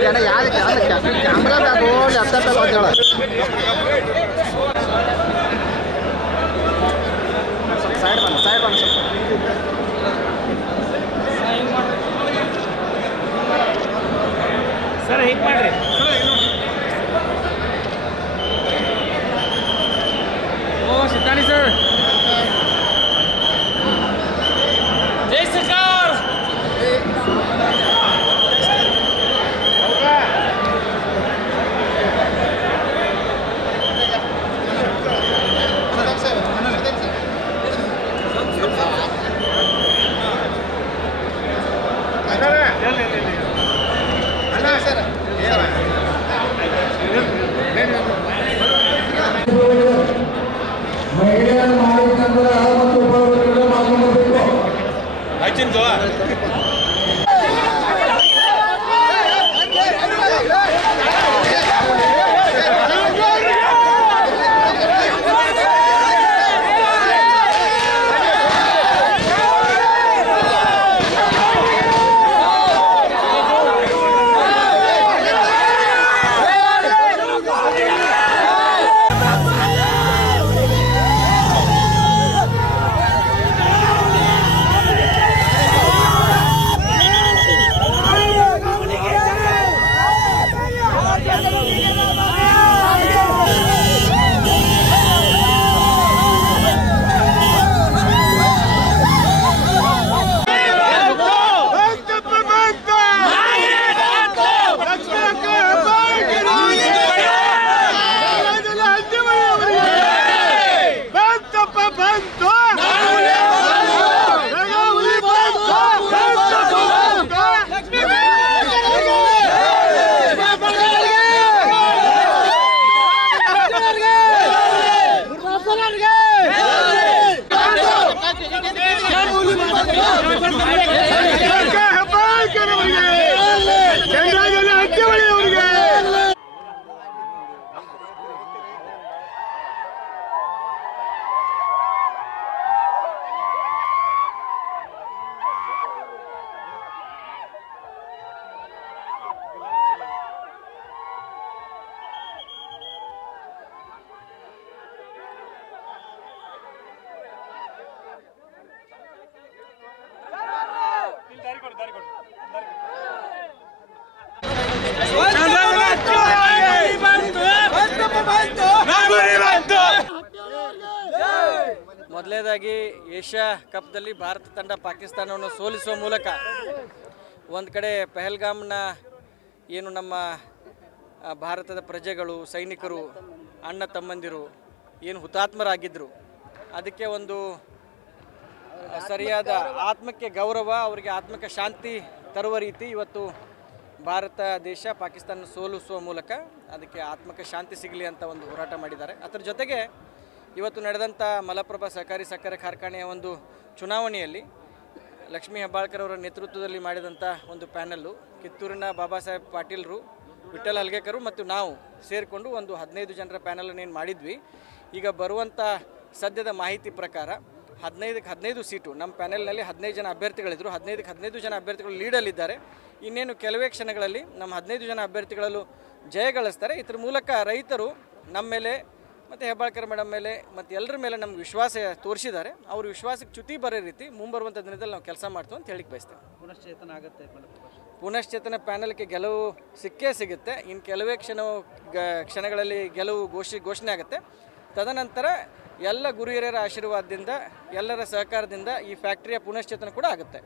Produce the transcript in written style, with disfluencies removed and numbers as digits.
Camera side ಬನ್ನಿ sir ಹಿಂಗೆ ಮಾಡ್ರಿ ಓ ಸಿದ್ದಾನಿ ಸರ್ ಜೈ ಸರ್ಕಾರ ಮೊದಲನೇದಾಗಿ ಏಷ್ಯಾ ಕಪ್ದಲ್ಲಿ ಭಾರತ ತಂಡ ಪಾಕಿಸ್ತಾನವನ್ನು ಸೋಲಿಸುವ ಮೂಲಕ ಒಂದು ಕಡೆ ಪಹಲ್ಗಾಮ್ನ ಏನು ನಮ್ಮ ಭಾರತದ ಪ್ರಜೆಗಳು ಸೈನಿಕರು ಅಣ್ಣ ತಮ್ಮಂದಿರು ಏನು ಹುತಾತ್ಮರಾಗಿದ್ದರು ಅದಕ್ಕೆ ಒಂದು ಸರಿಯಾದ ಆತ್ಮಕ್ಕೆ ಗೌರವ ಅವರಿಗೆ ಆತ್ಮಕ್ಕೆ ಶಾಂತಿ ತರುವ ರೀತಿ ಇವತ್ತು ಭಾರತ ದೇಶ ಪಾಕಿಸ್ತಾನ ಸೋಲಿಸುವ ಮೂಲಕ ಅದಕ್ಕೆ ಆತ್ಮಕ್ಕೆ ಶಾಂತಿ ಸಿಗಲಿ ಅಂತ ಒಂದು ಹೋರಾಟ ಮಾಡಿದ್ದಾರೆ. ಅದರ ಜೊತೆಗೆ ಇವತ್ತು ನಡೆದಂಥ ಮಲಪ್ರಭಾ ಸಹಕಾರಿ ಸಕ್ಕರೆ ಕಾರ್ಖಾನೆಯ ಒಂದು ಚುನಾವಣೆಯಲ್ಲಿ ಲಕ್ಷ್ಮೀ ಹೆಬ್ಬಾಳ್ಕರ್ ಅವರ ನೇತೃತ್ವದಲ್ಲಿ ಮಾಡಿದಂಥ ಒಂದು ಪ್ಯಾನಲ್ಲು ಕಿತ್ತೂರಿನ ಬಾಬಾ ಸಾಹೇಬ್ ಪಾಟೀಲ್ರು, ವಿಠ್ಠಲ್ ಹಲ್ಗೇಕರು ಮತ್ತು ನಾವು ಸೇರಿಕೊಂಡು ಒಂದು 15 ಜನರ ಪ್ಯಾನಲನ್ನು ಏನು ಮಾಡಿದ್ವಿ. ಈಗ ಬರುವಂಥ ಸದ್ಯದ ಮಾಹಿತಿ ಪ್ರಕಾರ 15 ಸೀಟು ನಮ್ಮ ಪ್ಯಾನೆಲ್ನಲ್ಲಿ 15 ಜನ ಅಭ್ಯರ್ಥಿಗಳಿದ್ದರು. 15 ಜನ ಅಭ್ಯರ್ಥಿಗಳು ಲೀಡಲ್ಲಿದ್ದಾರೆ. ಇನ್ನೇನು ಕೆಲವೇ ಕ್ಷಣಗಳಲ್ಲಿ ನಮ್ಮ 15 ಜನ ಅಭ್ಯರ್ಥಿಗಳಲ್ಲೂ ಜಯಗಳಿಸ್ತಾರೆ. ಇದರ ಮೂಲಕ ರೈತರು ನಮ್ಮ ಮೇಲೆ ಮತ್ತು ಹೆಬ್ಬಾಳ್ಕರ್ ಮೇಡಮ್ ಮೇಲೆ ಮತ್ತು ಎಲ್ಲರ ಮೇಲೆ ನಮ್ಗೆ ವಿಶ್ವಾಸ ತೋರಿಸಿದ್ದಾರೆ. ಅವ್ರ ವಿಶ್ವಾಸಕ್ಕೆ ಚ್ಯುತಿ ಬರೋ ರೀತಿ ಮುಂಬರುವಂಥ ದಿನದಲ್ಲಿ ನಾವು ಕೆಲಸ ಮಾಡ್ತೀವಿ ಅಂತ ಹೇಳಿಕ್ಕೆ ಬಯಸ್ತೇವೆ. ಪುನಶ್ಚೇತನ ಆಗುತ್ತೆ. ಪುನಶ್ಚೇತನ ಪ್ಯಾನಲ್ಗೆ ಗೆಲುವು ಸಿಕ್ಕೇ ಸಿಗುತ್ತೆ. ಇನ್ನು ಕೆಲವೇ ಕ್ಷಣಗಳಲ್ಲಿ ಗೆಲುವು ಘೋಷಣೆ ಆಗುತ್ತೆ. ತದನಂತರ ಎಲ್ಲ ಗುರು ಹಿರಿಯರ ಆಶೀರ್ವಾದದಿಂದ ಎಲ್ಲರ ಸಹಕಾರದಿಂದ ಈ ಫ್ಯಾಕ್ಟ್ರಿಯ ಪುನಶ್ಚೇತನ ಕೂಡ ಆಗುತ್ತೆ.